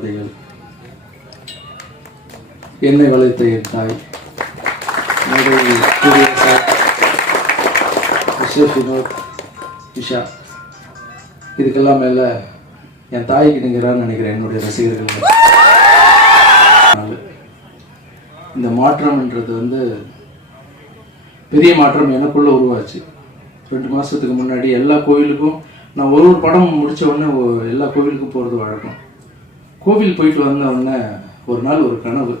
வார்த்தைகள். என்னை வளைத்த என் தாய் வினோத், விஷா, இதுக்கெல்லாம் மேல என் தாய்க்கு நிகரான்னு நினைக்கிறேன் என்னுடைய ரசிகர்கள். இந்த மாற்றம்ன்றது வந்து பெரிய மாற்றம் எனக்குள்ள உருவாச்சு. 2 மாசத்துக்கு முன்னாடி எல்லா கோவிலுக்கும் நான் ஒரு படம் முடிச்ச உடனே எல்லா கோவிலுக்கும் போகிறது வழக்கம். கோவில் போயிட்டு வந்த உடனே ஒரு நாள் ஒரு கனவு.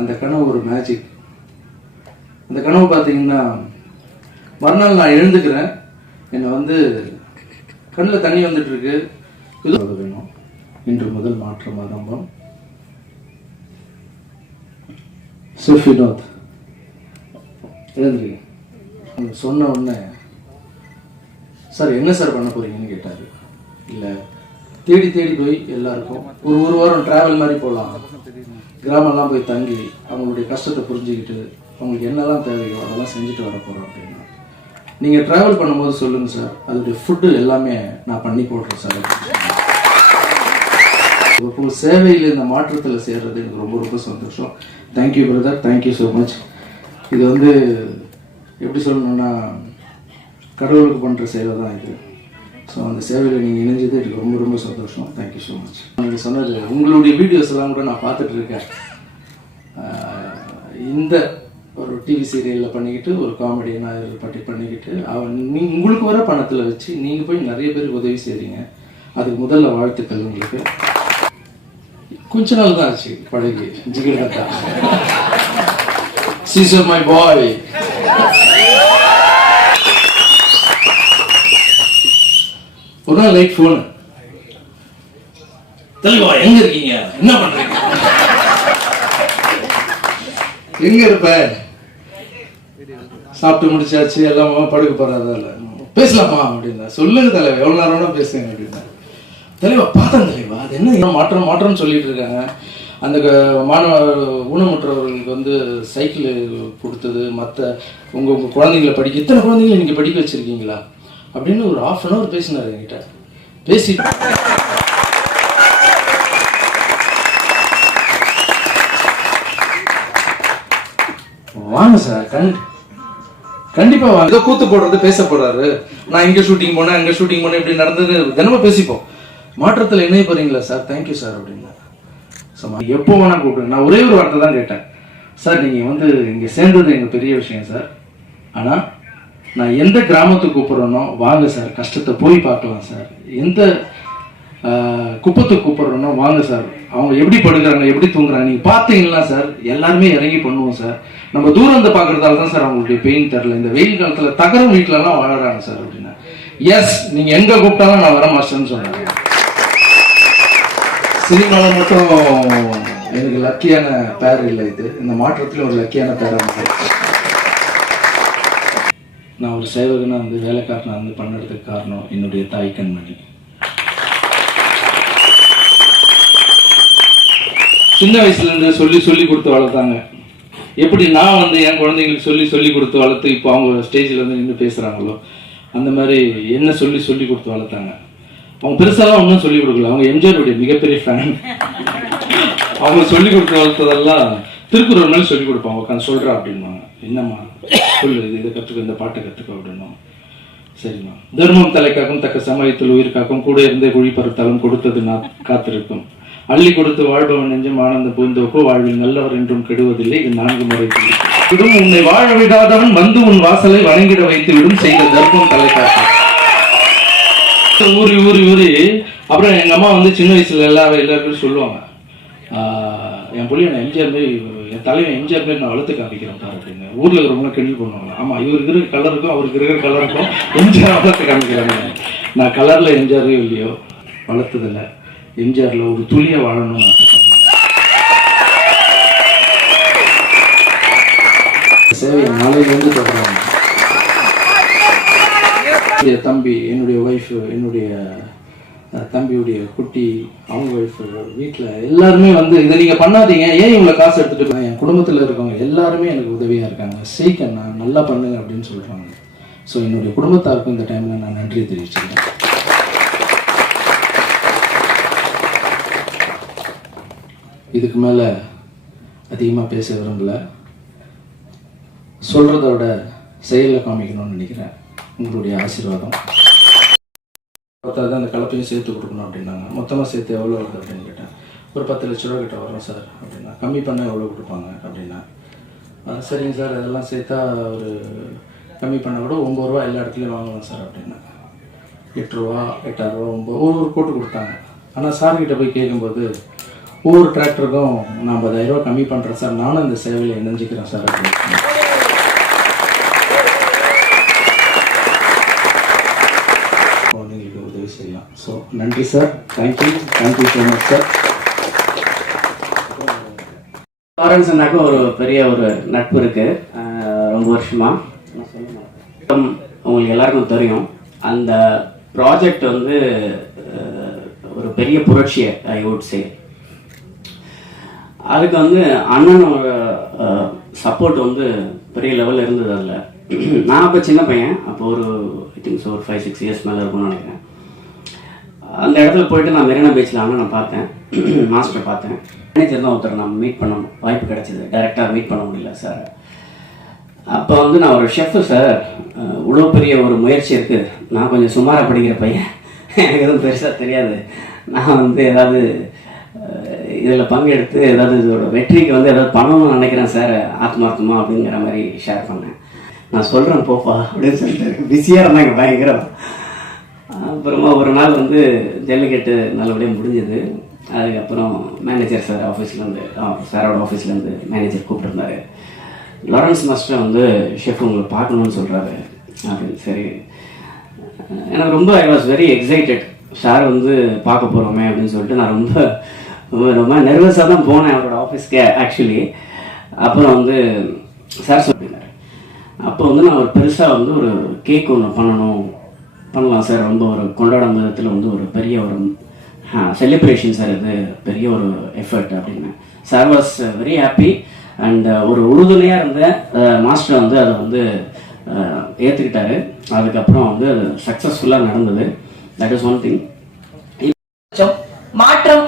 அந்த கனவு ஒரு மேஜிக். அந்த கனவு பார்த்தீங்கன்னா, மறுநாள் நான் எழுந்துக்கிறேன், என்னை வந்து கண்ணில் தண்ணி வந்துட்டு இருக்கு. இது வேணும், இன்று முதல் மாற்றம் ஆரம்பம். வினோத் எழுந்திருக்கேன் சொன்ன உடனே, சார் என்ன சார் பண்ண போறீங்கன்னு கேட்டார். இல்லை, தேடி தேடி போய் எல்லாருக்கும் ஒரு வாரம் டிராவல் மாதிரி போகலாம், கிராமம்லாம் போய் தங்கி அவங்களுடைய கஷ்டத்தை புரிஞ்சுக்கிட்டு அவங்களுக்கு என்னெல்லாம் தேவையோ அதெல்லாம் செஞ்சுட்டு வர போகிறோம் அப்படின்னா, நீங்கள் ட்ராவல் பண்ணும்போது சொல்லுங்கள் சார், அதோடைய ஃபுட்டு எல்லாமே நான் பண்ணி போடுறேன் சார். இப்போ சேவையில் இந்த மாற்றத்தில் சேர்றது எனக்கு ரொம்ப ரொம்ப சந்தோஷம். Thank you brother, thank you so much. இது வந்து எப்படி சொல்லணும்னா, கடவுளுக்கு பண்ணுற சேவை தான் இது. ஸோ அந்த சேவையில் நீங்கள் இணைஞ்சது எனக்கு ரொம்ப ரொம்ப சந்தோஷம். Thank you so much. நீங்கள் சொன்னது, உங்களுடைய வீடியோஸ் எல்லாம் கூட நான் பார்த்துட்டு இருக்கேன். இந்த ஒரு டிவி சீரியலில் பண்ணிக்கிட்டு ஒரு காமெடியனாக பண்ணிக்கிட்டு உங்களுக்கு வர பணத்தில் வச்சு நீங்கள் போய் நிறைய பேருக்கு உதவி செய்கிறீங்க. அதுக்கு முதல்ல வாழ்த்துக்கள் உங்களுக்கு. கொஞ்ச நாள் தான் ஆச்சு பழகி. ஜிகிர்தா சீசர் மை பாய். ஒரு நாள் லைட் ஃபோனு, தெளிவா எங்க இருக்கீங்க, என்ன பண்றீங்க, எங்க இருப்ப, சாப்பிட்டு முடிச்சாச்சு, எல்லாம் படுக்க போறாத, பேசலாமா அப்படின்னா. சொல்லுங்க தலைவா, எவ்வளவு நேரம் பேசுங்க அப்படின்னா. தலைவா பார்த்தேன் தலைவா, அது என்ன மாற்றம் சொல்லிட்டு இருக்காங்க. அந்த மாணவ ஊனமுற்றவர்களுக்கு வந்து சைக்கிள் கொடுத்தது, மற்ற உங்கள் குழந்தைங்களை படிக்க, இத்தனை குழந்தைங்களை நீங்கள் படிக்க வச்சுருக்கீங்களா அப்படின்னு ஒரு 1/2 hour பேசினார் என்கிட்ட. பேசி வாங்க சார், கண்டிப்பாக வாங்க. ஏதோ கூத்து போடுறது பேச போறாரு, நான் இங்கே ஷூட்டிங் போனேன் அங்கே ஷூட்டிங் போனேன் இப்படி நடந்தது தினமும் பேசிப்போம். மாற்றத்தில் இணைய போறீங்களா சார்? தேங்க்யூ சார் அப்படின்னா. எப்போ வேணா கூப்பிடுங்க. நான் ஒரே ஒரு வார்த்தை தான் கேட்டேன், சார் நீங்கள் வந்து இங்கே சேர்ந்தது எங்கள் பெரிய விஷயம் சார், ஆனால் நான் எந்த கிராமத்துக்கு கூப்பிட்றேனோ வாங்க சார், கஷ்டத்தை போய் பார்க்கலாம் சார். எந்த குப்பத்துக்கு கூப்பிட்றேனோ வாங்க சார், அவங்க எப்படி படுக்கிறாங்க எப்படி தூங்குறாங்க நீங்கள் பார்த்தீங்கன்னா சார், எல்லாருமே இறங்கி பண்ணுவோம் சார். நம்ம தூரம் வந்து பார்க்குறதால தான் சார் அவங்களுடைய பெயின் தெரில. இந்த வெயில் காலத்தில் தகரம் வீட்டிலலாம் வாழறாங்க சார் அப்படின்னா. எஸ், நீங்கள் எங்கே கூப்பிட்டாலும் நான் வர மாட்டேன்னு சொன்னாங்க. சினிமாவில் மட்டும் எனக்கு லக்கியான பேர் இல்லை, இது இந்த மாற்றத்தில் ஒரு லக்கியான பேராக. நான் ஒரு சேவகனா வந்து வேலைக்காரனா வந்து பண்ணுறதுக்கு காரணம் என்னுடைய தாய் கண்மணி. சின்ன வயசுலேருந்து சொல்லி கொடுத்து வளர்த்தாங்க. எப்படி நான் வந்து என் குழந்தைங்களுக்கு சொல்லி கொடுத்து வளர்த்து இப்போ அவங்க ஸ்டேஜில் வந்து நின்று பேசுகிறாங்களோ அந்த மாதிரி என்ன சொல்லி கொடுத்து வளர்த்தாங்க. அவங்க பெருசாலாம் ஒன்றும் சொல்லிக் கொடுக்கல, அவங்க எம்ஜிஆருடைய மிகப்பெரிய ஃபேன். அவங்க சொல்லிக் கொடுத்து வளர்த்ததெல்லாம் திருக்குறள் மேலே சொல்லிக் கொடுப்பாங்க. உட்காந்து சொல்கிறா அப்படின்வாங்க. என்னம்மா சொல்லு, இதை கற்றுக்க, இந்த பாட்டை கற்றுக்க அப்படின்வாங்க. சரிம்மா. தர்மம் தலைக்காக்கும் தக்க சமயத்தில் உயிர் காக்கும், கூட இருந்தே குழி பருத்தாலும் கொடுத்தது நான் காத்திருக்கும், அள்ளி கொடுத்து வாழ்பவன் நெஞ்சம் ஆனந்த பூந்தோப்போ, வாழ்வில் நல்லவர் என்றும் கெடுவதில்லை, இது 4 முறை விடும். உன்னை வாழ விடாதவன் வந்து உன் வாசலை வணங்கிட வைத்து விடும், செய்த தர்மம் தலைக்காக்கும். ஊறி அப்புறம் எங்க அம்மா வந்து சின்ன வயசுல எல்லாருக்கும் சொல்லுவாங்க, என் புள்ளிய நான் எம்ஜிஆர் மாதிரி, என் தலைவன் எம்ஜிஆர் மாதிரி நான் வளர்த்து காமிக்கிறேன் பாரு அப்படின்னு. ஊர்ல இருக்கிறவங்க கிண்டல் பண்ணுவாங்க. ஆமா, இவருக்கு இருக்கிற கலருக்கும் அவருக்கு இருக்கிற கலருக்கும் எம்ஜிஆர் வளர்த்து காமிக்கிறாங்க. நான் கலர்ல எம்ஜிஆரே இல்லையோ வளர்த்ததில்லை, எம்ஜிஆர்ல ஒரு துளிய வாழணும்னு ஆசைப்படுறேன். சேவை நாளையிலேருந்து தொடர்றாங்க. தம்பி, என்னுடைய ஒய்ஃப், என்னுடைய தம்பியுடைய குட்டி, அவங்க ஒய்ஃப், வீட்டில் எல்லாருமே வந்து இதை நீங்கள் பண்ணாதீங்க, ஏன் இவ்வளோ காசு எடுத்துகிட்டு போய், என் குடும்பத்தில் இருக்கவங்க எல்லாருமே எனக்கு உதவியாக இருக்காங்க. சீக்கிரம் நான் நல்லா பண்ணுங்க அப்படின்னு சொல்கிறாங்க. ஸோ என்னுடைய குடும்பத்தாருக்கும் இந்த டைமில் நான் நன்றி தெரிவிச்சுக்கிறேன். இதுக்கு மேலே அதிகமாக பேச விரும்பல. சொல்கிறதோட செயலில் காமிக்கணும்னு நினைக்கிறேன். உங்களுடைய ஆசீர்வாதம். அந்த கலப்பையும் சேர்த்து கொடுக்கணும் அப்படின்னாங்க. மொத்தமாக சேர்த்து எவ்வளோ வருது அப்படின்னு கேட்டேன். ஒரு 10 லட்ச ரூபா கிட்ட வரும் சார் அப்படின்னா. கம்மி பண்ண எவ்வளோ கொடுப்பாங்க அப்படின்னா. சரிங்க சார், அதெல்லாம் சேர்த்தா ஒரு கம்மி பண்ண கூட 9 ரூபா எல்லா இடத்துலையும் வாங்கலாம் சார் அப்படின்னா. 8 ரூபா 8,000 ரூபா 9 ஒவ்வொரு போட்டு கொடுத்தாங்க. ஆனால் சார்கிட்ட போய் கேட்கும்போது ஒவ்வொரு டிராக்டருக்கும் நான் 50,000 ரூபா கம்மி பண்ணுறேன் சார், நானும் இந்த சேவையில் இணைஞ்சிக்கிறேன் சார் அப்படின்னு. குழந்தைங்களுக்கு உதவி செய்யலாம். ஸோ நன்றி sir. Thank you so much sir. Lawrence அண்ணாக்கு ஒரு பெரிய ஒரு நட்பு இருக்கு, ரொம்ப வருஷமா. உங்களுக்கு எல்லாருக்கும் தெரியும், அந்த ப்ராஜெக்ட் வந்து ஒரு பெரிய புரட்சியை ஐ வுட் சே. அதுக்கு வந்து அண்ணனோட சப்போர்ட் வந்து பெரிய லெவலில் இருந்தது. அதில் நான் அப்போ சின்ன பையன், அப்போ ஒரு ஐ திங்க் ஒரு 5-6 இயர்ஸ் மேலே இருக்கும்னு நினைக்கிறேன். அந்த இடத்துல போயிட்டு நான் மெரினா பீச்சில் அண்ணனை பார்த்தேன், மாஸ்டரை பார்த்தேன். மேனேஜர் தான் ஒருத்தர் நான் மீட் பண்ண வாய்ப்பு கிடைச்சிது, டைரெக்டாக மீட் பண்ண முடியல சார். அப்போ வந்து நான் ஒரு ஷெஃப்பு சார், இவ்வளோ பெரிய ஒரு முயற்சி இருக்குது, நான் கொஞ்சம் சுமாராக படிக்கிற பையன், எனக்கு எதுவும் பெருசாக தெரியாது, நான் வந்து ஏதாவது இதில் பங்கெடுத்து ஏதாவது இதோட வெற்றிக்கு வந்து ஏதாவது பண்ணணும்னு நினைக்கிறேன் சார், ஆத்மார்த்தமா அப்படிங்கிற மாதிரி ஷேர் பண்ணேன். நான் சொல்கிறேன் போப்பா அப்படின்னு சொல்லிட்டு பிஸியாக இருந்தாங்க பயங்கரம். அப்புறமா ஒரு நாள் வந்து ஜல்லிக்கட்டு நல்லபடியாக முடிஞ்சது. அதுக்கப்புறம் மேனேஜர் சார் ஆஃபீஸ்லேருந்து, சாரோட ஆஃபீஸ்லேருந்து மேனேஜர் கூப்பிட்டுருந்தாரு. லாரன்ஸ் மாஸ்டர் வந்து ஷெஃப் உங்களை பார்க்கணுன்னு சொல்கிறாரு அப்படின்னு. சரி, எனக்கு ரொம்ப I was very excited, sir வந்து பார்க்க போகிறோமே அப்படின்னு சொல்லிட்டு நான் ரொம்ப ரொம்ப நர்வஸாக தான் போனேன் அவரோட ஆஃபீஸ்க்கு ஆக்சுவலி. அப்புறம் வந்து சார் சொல்லியிருந்தார், அப்போ வந்து நான் ஒரு பெருசாக வந்து ஒரு கேக் ஒன்று பண்ணலாம் சார், ரொம்ப ஒரு கொண்டாடும் விதத்தில் வந்து ஒரு பெரிய ஒரு செலிப்ரேஷன் சார், இது பெரிய ஒரு எஃபர்ட் அப்படின்னு. Sir was very happy and ஒரு உறுதுணையாக இருந்த மாஸ்டர் வந்து அதை வந்து ஏற்றுக்கிட்டாரு. அதுக்கப்புறம் வந்து அது சக்ஸஸ்ஃபுல்லாக நடந்தது. That is one thing. மாற்றம்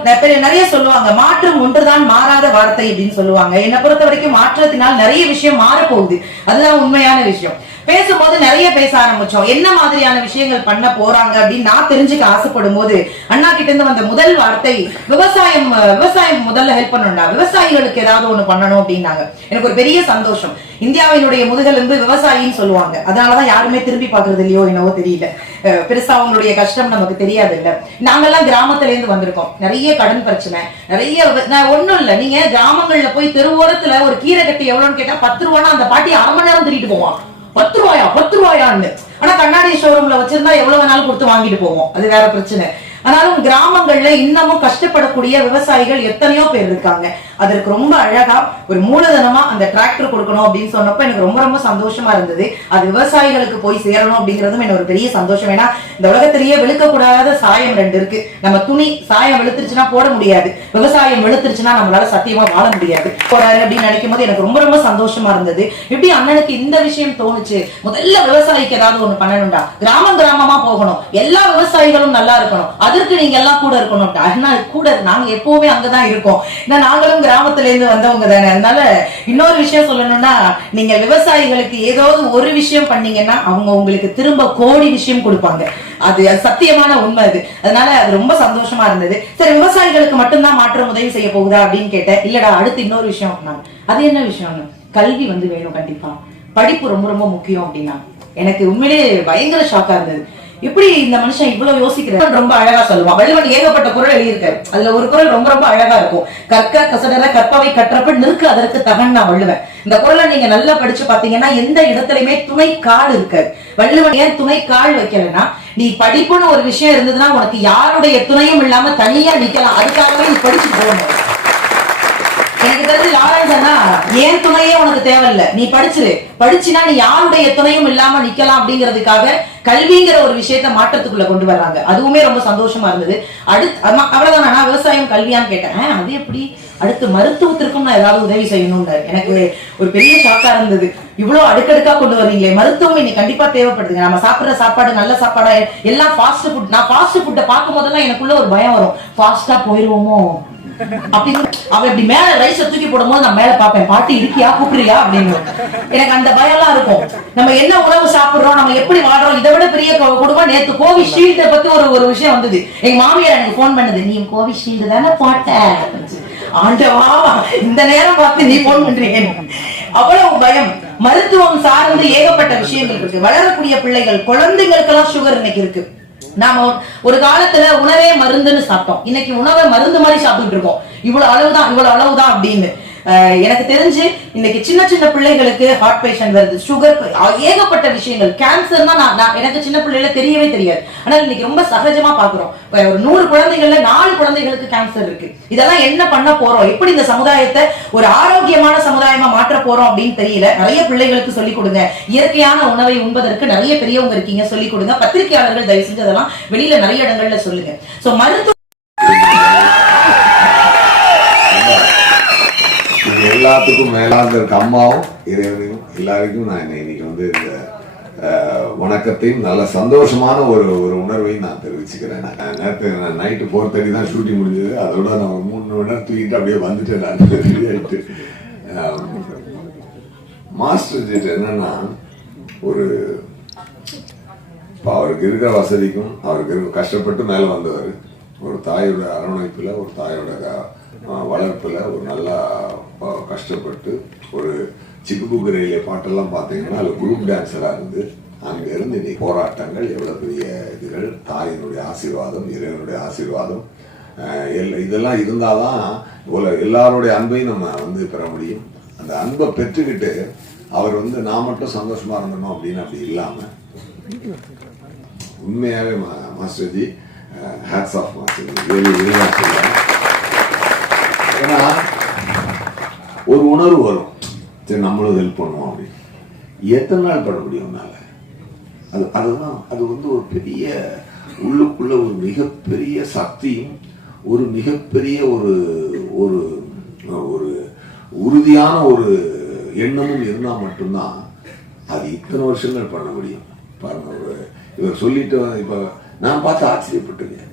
நிறைய சொல்லுவாங்க, மாற்றம் ஒன்றுதான் மாறாத வார்த்தை அப்படின்னு சொல்லுவாங்க. என்னை பொறுத்த வரைக்கும் மாற்றத்தினால் நிறைய விஷயம் மாறப்போகுது, அதுதான் உண்மையான விஷயம். பேசும்போது நிறைய பேச ஆரம்பிச்சோம், என்ன மாதிரியான விஷயங்கள் பண்ண போறாங்க அப்படின்னு நான் தெரிஞ்சுக்க ஆசைப்படும் போது அண்ணா கிட்ட இருந்து வந்த முதல் வார்த்தை விவசாயம் முதல்ல ஹெல்ப் பண்ணணும்டா, விவசாயிகளுக்கு ஏதாவது ஒண்ணு பண்ணணும் அப்படின்னாங்க. எனக்கு ஒரு பெரிய சந்தோஷம். இந்தியாவினுடைய முதுகெலும்பு விவசாயின்னு சொல்லுவாங்க, அதனாலதான் யாருமே திரும்பி பாக்குறது இல்லையோ என்னவோ தெரியல. பெருசா அவங்களுடைய கஷ்டம் நமக்கு தெரியாது இல்ல. நாங்கெல்லாம் கிராமத்துல இருந்து வந்திருக்கோம், நிறைய கடன் பிரச்சனை, நிறைய ஒண்ணும் இல்ல. நீங்க கிராமங்கள்ல போய் தெருவோரத்துல ஒரு கீரை கட்டி எவ்வளவுன்னு கேட்டா 10 ரூபானா அந்த பாட்டி 1/2 மணி நேரம் திருட்டு போவான். 10 ரூபாயான்னு. ஆனா கண்ணாடி ஷோரூம்ல வச்சிருந்தா எவ்வளவு வேணாலும் கொடுத்து வாங்கிட்டு போவோம், அது வேற பிரச்சனை. ஆனாலும் கிராமங்கள்ல இன்னமும் கஷ்டப்படக்கூடிய விவசாயிகள் எத்தனையோ பேர் இருக்காங்க. அதற்கு ரொம்ப அழகா ஒரு மூலதனமா அந்த டிராக்டர் கொடுக்கணும் அப்படின்னு சொன்னப்ப எனக்கு ரொம்ப ரொம்ப சந்தோஷமா இருந்தது. அது விவசாயிகளுக்கு போய் சேரணும் அப்படிங்கறதும் எனக்கு ஒரு பெரிய சந்தோஷம். ஏன்னா இந்த உலகத்திலேயே வெளுக்கக்கூடாத சாயம் 2 இருக்கு. நம்ம துணி சாயம் வெளுத்துருச்சுன்னா போட முடியாது, விவசாயம் வெளுத்துருச்சுன்னா நம்மளால சத்தியமா வாழ முடியாது. போறாரு அப்படின்னு நினைக்கும் போது எனக்கு ரொம்ப ரொம்ப சந்தோஷமா இருந்தது. எப்படி அண்ணனுக்கு இந்த விஷயம் தோணுச்சு, முதல்ல விவசாயிக்கு ஏதாவது ஒண்ணு பண்ணணும்டா, கிராமமா போகணும், எல்லா விவசாயிகளும் நல்லா இருக்கணும், அதற்கு நீங்க எல்லாம் கூட இருக்கணும். அண்ணா கூட நாங்க எப்பவுமே அங்கதான் இருக்கோம், நாங்களும் கிராமத்துல இருந்து வந்தவங்க தானே. அதனால இன்னொரு விஷயம் சொல்லணும்னா, நீங்க விவசாயிகளுக்கு ஏதாவது ஒரு விஷயம் பண்ணீங்கன்னா அவங்க உங்களுக்கு திரும்ப கோடி விஷயம் கொடுப்பாங்க. அது சத்தியமான உண்மை அது. அதனால அது ரொம்ப சந்தோஷமா இருந்தது. சரி, விவசாயிகளுக்கு மட்டும்தான் மாற்றம் உதவி செய்ய போகுதா அப்படின்னு கேட்டேன். இல்லடா, அடுத்து இன்னொரு விஷயம் அப்படின்னாங்க. அது என்ன விஷயம்னு, கல்வி வந்து வேணும், கண்டிப்பா படிப்பு ரொம்ப ரொம்ப முக்கியம் அப்படின்னா எனக்கு உண்மையிலேயே பயங்கர ஷாக்கா இருந்தது. எப்படி இந்த மனுஷன் இவ்வளவு யோசிக்கிறார். ரொம்ப அழகா சொல்லுவான். வள்ளுவன் ஏகப்பட்ட குறள் எழுதியிருக்காரு, அதுல ஒரு குறள் ரொம்ப ரொம்ப அழகா இருக்கும். கற்க கசடர கற்பவை கற்றப்ப நிற்க அதற்கு தகன் நான் வள்ளுவன். இந்த குறளை நீங்க நல்லா படிச்சு பாத்தீங்கன்னா எந்த இடத்துலயுமே துணை கால் இருக்காது. வள்ளுவன் ஏன் துணை கால் வைக்கலன்னா, நீ படிப்புன்னு ஒரு விஷயம் இருந்ததுன்னா உனக்கு யாருடைய துணையும் இல்லாம தனியா நிக்கலாம், அதுக்காகவே நீ படிச்சு போகணும். எனக்கு தெரிஞ்சு லாரன்ஸ் அண்ணா ஏன் துணையே உனக்கு தேவையில்லை, நீ படிச்சுனா நீ யாருடைய துணையும் இல்லாம நிக்கலாம் அப்படிங்கிறதுக்காக கல்விங்கிற ஒரு விஷயத்த மாற்றத்துக்குள்ள கொண்டு வர்றாங்க. அதுவுமே ரொம்ப சந்தோஷமா இருந்தது. அவ்வளவுதான். நான் விவசாயம் கல்வியான்னு கேட்டேன், அது எப்படி, அடுத்து மருத்துவத்திற்கும் நான் ஏதாவது உதவி செய்யணும்னு எனக்கு ஒரு பெரிய ஷாக்கா இருந்தது. இவ்வளவு அடுக்கடுக்கா கொண்டு வரீங்களே, மருத்துவம் இன்னைக்கு கண்டிப்பா தேவைப்படுதுங்க. நம்ம சாப்பிடுற சாப்பாடு நல்ல சாப்பாடா எல்லாம் ஃபாஸ்ட் ஃபுட். நான் ஃபாஸ்ட் ஃபுட்டை பார்க்கும் போதெல்லாம் எனக்குள்ள ஒரு பயம் வரும், ஃபாஸ்டா போயிருவோமோ, அப்படின்னு அவ இப்படி மேல ரைஸ தூக்கி போடும்போது நான் மேல பாப்பேன், பாட்டி இருக்கியா கூப்பிடுறியா அப்படின்னு. எனக்கு அந்த பயம் எல்லாம் இருக்கும். நம்ம என்ன உணவு சாப்பிடுறோம், நம்ம எப்படி வாழ்றோம், இதை விட பெரிய குடும்பம். நேத்து கோவிஷீல்ட பத்தி ஒரு விஷயம் வந்தது. எங்க மாமியார் எனக்கு போன் பண்ணது, நீ கோவிஷீல்டு தானே போட்ட. ஆண்டவா, இந்த நேரம் பார்த்து நீ போன் பண்றீங்க. அவ்வளவு பயம். மருத்துவம் சார்ந்து ஏகப்பட்ட விஷயங்கள் இருக்கு. வளரக்கூடிய பிள்ளைகள், குழந்தைங்களுக்கெல்லாம் சுகர் இன்னைக்கு இருக்கு. நாம ஒரு காலத்துல உணவே மருந்துன்னு சாப்பிட்டோம். இன்னைக்கு உணவை மருந்து மாதிரி சாப்பிட்டு இருக்கோம். இவ்வளவு அளவுதான் அப்படின்னு. எனக்கு தெரிஞ்சு இன்னைக்கு சின்ன சின்ன பிள்ளைகளுக்கு ஹார்ட் பேஷண்ட் வருது, சுகர், ஏகப்பட்ட விஷயங்கள். கேன்சர்னா நான் எனக்கு சின்ன பிள்ளைல தெரியவே தெரியாது. ஆனா இன்னைக்கு ரொம்ப சகஜமா பாக்குறோம். ஒரு 100 குழந்தைகள்ல 4 குழந்தைகளுக்கு கேன்சர் இருக்கு. இதெல்லாம் என்ன பண்ண போறோம், எப்படி இந்த சமுதாயத்தை ஒரு ஆரோக்கியமான சமுதாயமா மாற்ற போறோம் அப்படின்னு தெரியல. நிறைய பிள்ளைகளுக்கு சொல்லிக் கொடுங்க. இயற்கையான உணவை உண்பதற்கு நிறைய பெரியவங்க இருக்கீங்க, சொல்லிக் கொடுங்க. பத்திரிகையாளர்கள் தயவு செஞ்சு அதெல்லாம் வெளியில நிறைய இடங்கள்ல சொல்லுங்க. சோ மருத்துவ எல்லாத்துக்கும் மேலாக இருக்க அம்மாவும் இறைவனையும் எல்லாருக்கும் நான் இன்னைக்கு வந்து இந்த வணக்கத்தையும் நல்ல சந்தோஷமான ஒரு உணர்வையும் நான் தெரிவிச்சுக்கிறேன். நேற்று நைட்டு 4:30 தான் ஷூட்டிங் முடிஞ்சது. அதோட நான் 3 மணி நேரம் தூக்கிட்டு அப்படியே வந்துட்டேன். நான் ரெடி ஆயிட்டு மாஸ்டர் ஜெட் என்னன்னா, ஒரு அவருக்கு இருக்கிற வசதிக்கும் அவருக்கு கஷ்டப்பட்டு மேலே வந்தவர், ஒரு தாயோட அரவணைப்புல, ஒரு தாயோட வளர்ப்புல, ஒரு நல்லா கஷ்டப்பட்டு ஒரு சிக்குபுக்கு ரயிலே பாட்டெல்லாம் பார்த்தீங்கன்னா அதில் குரூப் டான்ஸராக இருந்து அங்கே இருந்து இன்னைக்கு போராட்டங்கள், எவ்வளோ பெரிய இதுகள், தாயினுடைய ஆசீர்வாதம், இறைவனுடைய ஆசீர்வாதம், இதெல்லாம் இருந்தாதான் எல்லாருடைய அன்பையும் நம்ம வந்து பெற முடியும். அந்த அன்பை பெற்றுக்கிட்டு அவர் வந்து நான் மட்டும் சந்தோஷமா இருந்தணும் அப்படின்னு அப்படி இல்லாம, உண்மையாவே மாஸ்டர்ஜி ஹேட்ஸ் ஆஃப் மாஸ்டர்ஜி. ஏன்னா ஒரு உணர்வு வரும், சரி நம்மளும் ஹெல்ப் பண்ணுவோம் அப்படின்னு. எத்தனை நாள் பண்ண முடியும் உன்னால? அதுதான் அது வந்து ஒரு பெரிய உள்ளுக்குள்ள ஒரு மிகப்பெரிய சக்தியும், ஒரு மிகப்பெரிய ஒரு ஒரு ஒரு உறுதியான ஒரு எண்ணமும் இருந்தா மட்டும்தான் அது இத்தனை வருஷங்கள் பண்ண முடியும். பாருங்க, இவர் சொல்லிட்டு இப்ப நான் பார்த்து ஆச்சரியப்பட்டிருக்கேன்.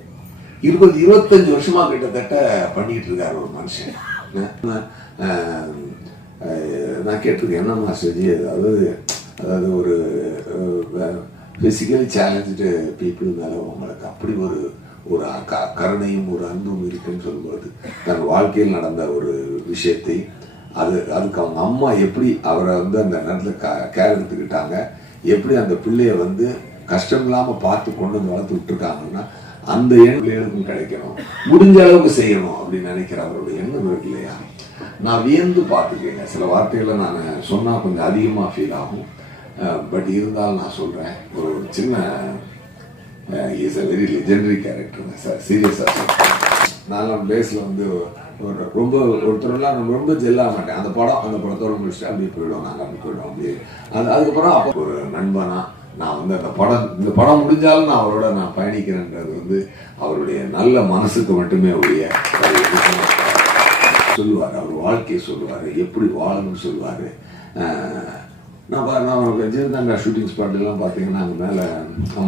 20-25 வருஷமா கிட்டத்தட்ட பண்ணிட்டு இருக்காரு ஒரு மனுஷன். நான் கேட்டிருக்கேன், என்ன மாஸ்டர்ஜி, அதாவது ஒரு பிசிக்கலி சேலஞ்சு பீப்புள் மேல உங்களுக்கு அப்படி ஒரு கருணையும் ஒரு அன்பும் இருக்குன்னு சொல்லும்போது, தன் வாழ்க்கையில் நடந்த ஒரு விஷயத்தை அதுக்கு அவங்க அம்மா எப்படி அவரை வந்து அந்த நேரத்தில் கேர் எடுத்துக்கிட்டாங்க, எப்படி அந்த பிள்ளைய வந்து கஷ்டம் இல்லாம பார்த்து கொண்டு வந்து வளர்த்து விட்டுருக்காங்கன்னா, அந்த எண்ணம் கிடைக்கணும், முடிஞ்ச அளவுக்கு செய்யணும் அப்படின்னு நினைக்கிற அவருடைய எண்ணம் இருக்கு இல்லையா. நான் வியந்து பார்த்துக்கேங்க. சில வார்த்தைகளை நான் சொன்னா கொஞ்சம் அதிகமா ஃபீல் ஆகும். பட் இருந்தாலும் நான் சொல்றேன், ஒரு சின்ன இஸ் அ வெரி லெஜெண்டரி கேரக்டருங்க சார். சீரியஸா சார், நான் பேஸ்ல வந்து ரொம்ப ஒருத்தரெல்லாம் நம்ம ரொம்ப ஜெல்லாக மாட்டேன். அந்த படத்தோட முடிச்சுட்டு அப்படியே போயிடுவோம், நாங்கள் அப்படி போயிடுவோம். அப்படியே அதுக்கப்புறம் அப்போ ஒரு நண்பனா நான் வந்து இந்த படம் முடிஞ்சாலும் நான் அவரோட நான் பயணிக்கிறேன்றது வந்து அவருடைய நல்ல மனசுக்கு மட்டுமே உடைய சொல்லுவார். அவர் வாழ்க்கையை சொல்லுவார், எப்படி வாழணும்னு சொல்லுவார். நான் விஜயதாண்டா ஷூட்டிங் ஸ்பாட்லாம் பார்த்தீங்கன்னா அங்கே மேலே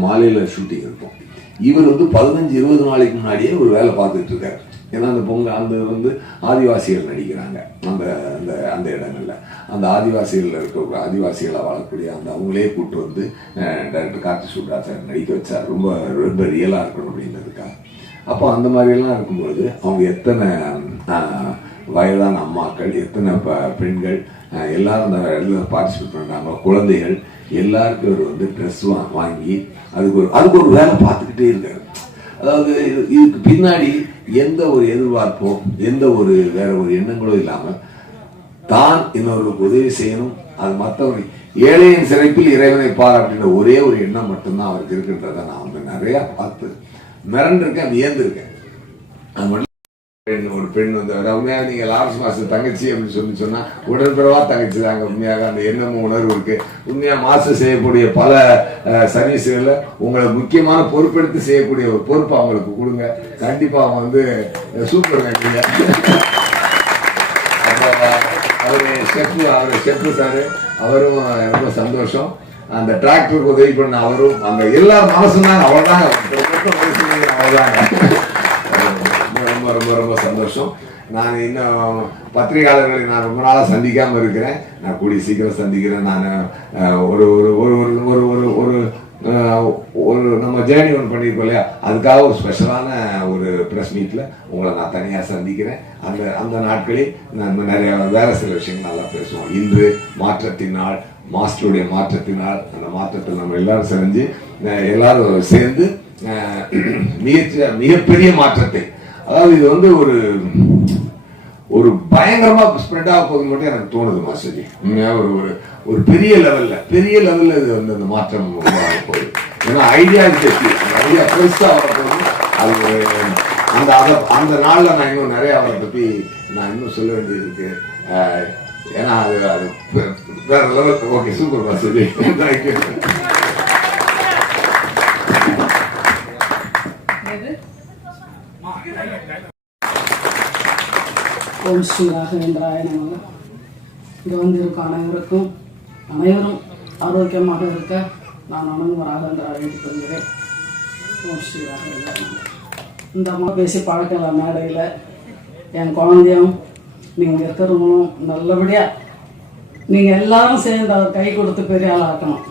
மாலையில் ஷூட்டிங் இருக்கும். இவர் வந்து 15-20 நாளைக்கு முன்னாடியே ஒரு வேலை பார்த்துட்டு இருக்காரு. ஏன்னா அந்த அந்த வந்து ஆதிவாசிகள் நடிக்கிறாங்க அந்த அந்த அந்த இடங்கள்ல. அந்த ஆதிவாசிகள் இருக்க ஆதிவாசிகளை வாழக்கூடிய அந்த அவங்களே கூப்பிட்டு வந்து டைரக்டர் கார்த்தி சுப்ராஜ் சார் நடிக்க வச்சார். ரொம்ப ரொம்ப ரியலாக இருக்கணும் அப்படின்றதுக்காக. அப்போ அந்த மாதிரிலாம் இருக்கும்பொழுது அவங்க எத்தனை வயதான அம்மாக்கள், எத்தனை பெண்கள் எல்லாரும் அந்த இடத்துல பார்ட்டிசிபேட் பண்ணுறாங்க, குழந்தைகள் எல்லாருக்கும் இவர் வந்து ட்ரெஸ் வாங்கி அதுக்கு ஒரு வேலை பார்த்துக்கிட்டே இருக்காரு. அதாவது இதுக்கு பின்னாடி எந்த ஒரு எதிர்பார்ப்போ எந்த ஒரு வேற ஒரு எண்ணங்களோ இல்லாமல் தான் இன்னொருக்கு உதவி செய்யணும், அது மற்றவங்க ஏழையின் சிறைப்பில் இறைவனை பார் அப்படின்ற ஒரே ஒரு எண்ணம் மட்டும்தான் அவருக்கு இருக்குன்றத நான் வந்து நிறைய பார்த்து மிரண்டிருக்கேன், வியந்திருக்கேன். அது மட்டும் ஒரு பெண் வந்து உண்மையாக நீங்க லாரன்ஸ் மாஸ்டர் தங்கச்சி அப்படின்னு சொன்னா உடன்பிறவா தங்கச்சி தாங்க. உண்மையாக அந்த எண்ணமும் உணர்வு இருக்கு. உண்மையா மாஸ்டர் செய்யக்கூடிய பல சர்வீஸ்கள்ல உங்களை முக்கியமான பொறுப்பெடுத்து செய்யக்கூடிய ஒரு பொறுப்பு அவங்களுக்கு கொடுங்க. கண்டிப்பா அவங்க வந்து சூப்பர் நீங்க. அவரு ஷெஃப் சாரு, அவரும் ரொம்ப சந்தோஷம். அந்த டிராக்டருக்கு உதவி பண்ண அவரும், அந்த எல்லா மனசும் தாங்க, அவர்தாங்க அவர்தாங்க. ரொம்ப ரொம்ப ரொம்ப சந்தோஷம். நான் இன்னும் பத்திரிகையாளர்களை நான் ரொம்ப நாளாக சந்திக்காமல் இருக்கிறேன். நான் கூடிய சீக்கிரம் சந்திக்கிறேன். நான் ஒரு ஒரு ஒரு ஒரு ஒரு ஒரு ஒரு நம்ம ஜேர்னி ஒன்று பண்ணியிருக்கோம் இல்லையா, அதுக்காக ஒரு ஸ்பெஷலான ஒரு ப்ரெஸ் மீட்டில் உங்களை நான் தனியாக சந்திக்கிறேன். அந்த நாட்களில் நம்ம நிறைய வேறு சில விஷயங்கள் நல்லா பேசுவோம். இன்று மாற்றத்தின் நாள், மாஸ்டருடைய மாற்றத்தினால் அந்த மாற்றத்தை நம்ம எல்லாரும் செஞ்சு எல்லாரும் சேர்ந்து மிகப்பெரிய மாற்றத்தை, அதாவது இது வந்து ஒரு ஒரு பயங்கரமா ஸ்ப்ரெட் ஆக போகுது மட்டும் எனக்கு தோணுது மாஸ்டர்ஜி. ஒரு ஒரு பெரிய லெவல்ல இது வந்து அந்த மாற்றம் ஆக போகுது. ஏன்னா ஐடியா பெருசா வரப்போகுது. அது ஒரு அந்த நாள்ல நான் இன்னும் நிறைய அவரை பத்தி நான் இன்னும் சொல்ல வேண்டியது இருக்கு. ஏன்னா அது வேற லெவல். ஓகே, சூப்பர் மாஸ்டர்ஜி, தேங்க்யூ. ஓம் ஸ்ரீ ராகவேந்திராய நமக. இங்கே வந்திருக்கும் அனைவரும் ஆரோக்கியமாக இருக்க நான் வணங்கும் ராகவேந்திரா வேண்டிக் கொள்கிறேன். ஓம் ஸ்ரீ ராகவேந்திரா நமக. இந்த அம்மா பேசி பழக்கலாம் மேடையில். என் குழந்தையும் நீங்கள் இருக்கிறவங்களும் நல்லபடியாக நீங்கள் எல்லாரும் சேர்ந்து அவர் கை கொடுத்து பெரிய ஆள் ஆக்கணும்.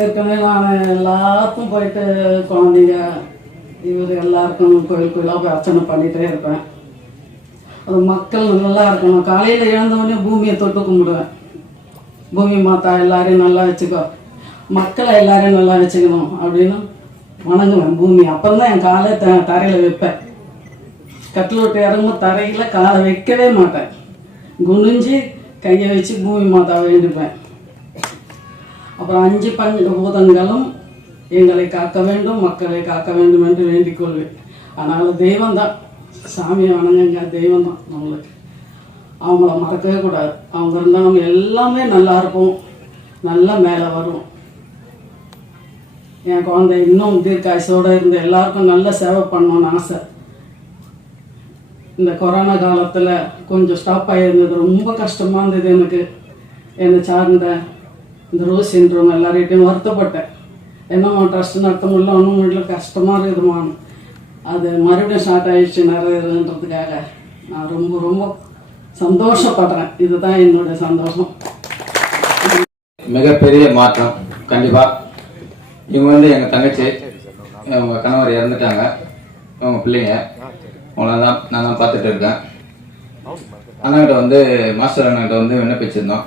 ஏற்கனவே நான் எல்லாருக்கும் போயிட்டு குழந்தைங்க இவர் எல்லாருக்கும் கோயிலாக போய் அர்ச்சனை பண்ணிகிட்டே இருப்பேன். அது மக்கள் நல்லா இருக்கணும். காலையில் எழுந்தவொடனே பூமியை தொட்டு கும்பிடுவேன். பூமி மாதா எல்லாரையும் நல்லா வச்சுக்கோ, மக்களை எல்லாரையும் நல்லா வச்சுக்கணும் அப்படின்னு வணங்குவேன் பூமி. அப்புறம் தான் என் காலை தரையில் வைப்பேன். கட்டில் விட்டு இறங்கும் தரையில் காலை வைக்கவே மாட்டேன். குனிஞ்சு கையை வச்சு பூமி மாதாவை வேண்டிப்பேன். அப்புறம் 5 பஞ்சபூதங்களும் எங்களை காக்க வேண்டும், மக்களை காக்க வேண்டும் என்று வேண்டிக் கொள்வேன். அதனால் தெய்வம்தான், சாமியை வணங்குங்க, தெய்வம்தான் நம்மளுக்கு. அவங்கள மறக்கவே கூடாது. அவங்க இருந்தால் நம்ம எல்லாமே நல்லா இருப்போம், நல்லா மேலே வரும். என் குழந்தை இன்னும் தீர்க்காயசோடு இருந்து எல்லாருக்கும் நல்ல சேவை பண்ணணும்னு ஆசை. இந்த கொரோனா காலத்தில் கொஞ்சம் ஸ்டாப் ஆகியிருந்தது, ரொம்ப கஷ்டமாக இருந்தது எனக்கு. என்னை சார்ந்த இந்த ரோஸ் சிண்ட்ரோம் எல்லார்கிட்டையும் வருத்தப்பட்டேன். என்னம்மா ட்ரஸ்ட் நடத்த முடியல, ஒன்றும் முடியல, கஷ்டமாக இருக்குதுமான்னு. அது மறுபடியும் ஸ்டார்ட் ஆகிடுச்சு நிறைவேறதுன்றதுக்காக நான் ரொம்ப ரொம்ப சந்தோஷப்படுறேன். இதுதான் என்னுடைய சந்தோஷம். மிகப்பெரிய மாற்றம் கண்டிப்பாக. இவங்க வந்து எங்கள் தங்கச்சி, அவங்க கணவர் இறந்துட்டாங்க, அவங்க பிள்ளைங்க, அவங்கள தான் நான் தான் பார்த்துட்டு இருக்கேன். அண்ணாகிட்ட வந்து மாஸ்டர் அண்ணாகிட்ட வந்து விண்ணப்பிச்சிருந்தோம்.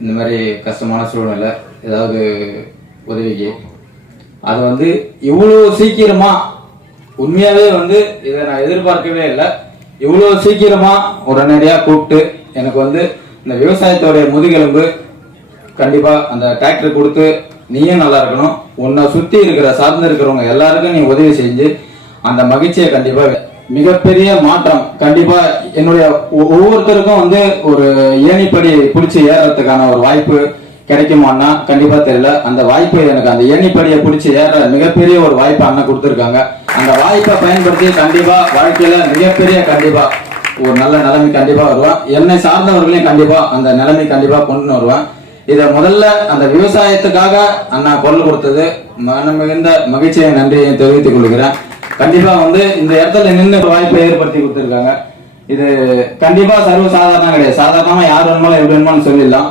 இந்த மாதிரி கஷ்டமான சூழ்நிலை ஏதாவது உதவிக்கு. அது வந்து இவ்வளோ சீக்கிரமா, உண்மையாவே வந்து இதை நான் எதிர்பார்க்கவே இல்லை. இவ்வளோ சீக்கிரமா உடனடியாக கூப்பிட்டு எனக்கு வந்து இந்த விவசாயத்தோடைய முதுகெலும்பு கண்டிப்பா அந்த டிராக்டர் கொடுத்து நீயும் நல்லா இருக்கணும், உன்னை சுத்தி இருக்கிற சார்ந்து இருக்கிறவங்க எல்லாருக்கும் நீ உதவி செஞ்சு அந்த மகிழ்ச்சியை கண்டிப்பா. மிகப்பெரிய மாற்றம் கண்டிப்பா. என்னுடைய ஒவ்வொருத்தருக்கும் வந்து ஒரு ஏணிப்படி பிடிச்சி ஏறதுக்கான ஒரு வாய்ப்பு கிடைக்குமான்னா கண்டிப்பா தெரியல. அந்த வாய்ப்பு எனக்கு, அந்த ஏணிப்படியை பிடிச்சி ஏற மிகப்பெரிய ஒரு வாய்ப்பு அண்ணன் கொடுத்துருக்காங்க. அந்த வாய்ப்பை பயன்படுத்தி கண்டிப்பா வாழ்க்கையில மிகப்பெரிய கண்டிப்பா ஒரு நல்ல நிலைமை கண்டிப்பா வருவேன். என்னை சார்ந்தவர்களையும் கண்டிப்பா அந்த நிலைமை கண்டிப்பா கொண்டு வருவேன். இதை முதல்ல அந்த விவசாயத்துக்காக அண்ணா குரல் கொடுத்தது மனம் மிகுந்த மகிழ்ச்சியை நன்றியை தெரிவித்துக் கொள்கிறேன். கண்டிப்பா வந்து இந்த இடத்துல நின்று வாய்ப்பை ஏற்படுத்தி கொடுத்துருக்காங்க. இது கண்டிப்பா சர்வ சாதாரணம் கிடையாது. சாதாரணமா யார் வேணுமாலும் எப்படி வேணுமாலும் சொல்லிடலாம்.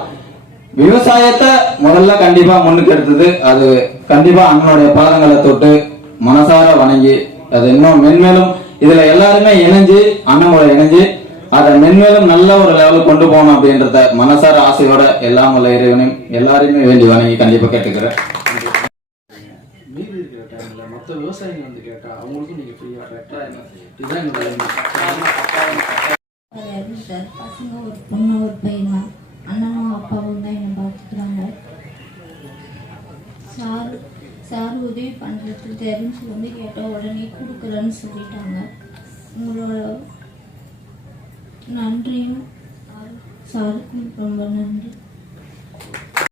விவசாயத்தை முதல்ல கண்டிப்பா முன்னுக்கு எடுத்தது அது கண்டிப்பா அண்ணனுடைய பாதங்களை தொட்டு மனசார வணங்கி அது இன்னும் மென்மேலும் இதுல எல்லாருமே இணைஞ்சு அண்ணனோட இணைஞ்சு அதை மென்மேலும் நல்ல ஒரு லெவலுக்கு கொண்டு போகணும் அப்படின்றத மனசார ஆசையோட எல்லாம் உள்ள இறைவனையும் எல்லாரையுமே வேண்டி வணங்கி கண்டிப்பா கேட்டுக்கிறேன். மீறி இருக்கிற டைம்ல மற்ற விவசாயிகள் வந்து கேட்டா அவங்களுக்கும் நீங்க ஃப்ரீயா கரெக்டா இதுதான் சார். பசங்க ஒரு பொண்ணு ஒரு பையன் தான். அண்ணனும் அப்பாவும் தான் என்னை பார்த்துக்கிறாங்க. சார் உதவி பண்ணுறது தெரிஞ்சு வந்து கேட்டால் உடனே கொடுக்குறேன்னு சொல்லிட்டாங்க. உங்களோட நன்றியும் சாருக்கும் ரொம்ப நன்றி.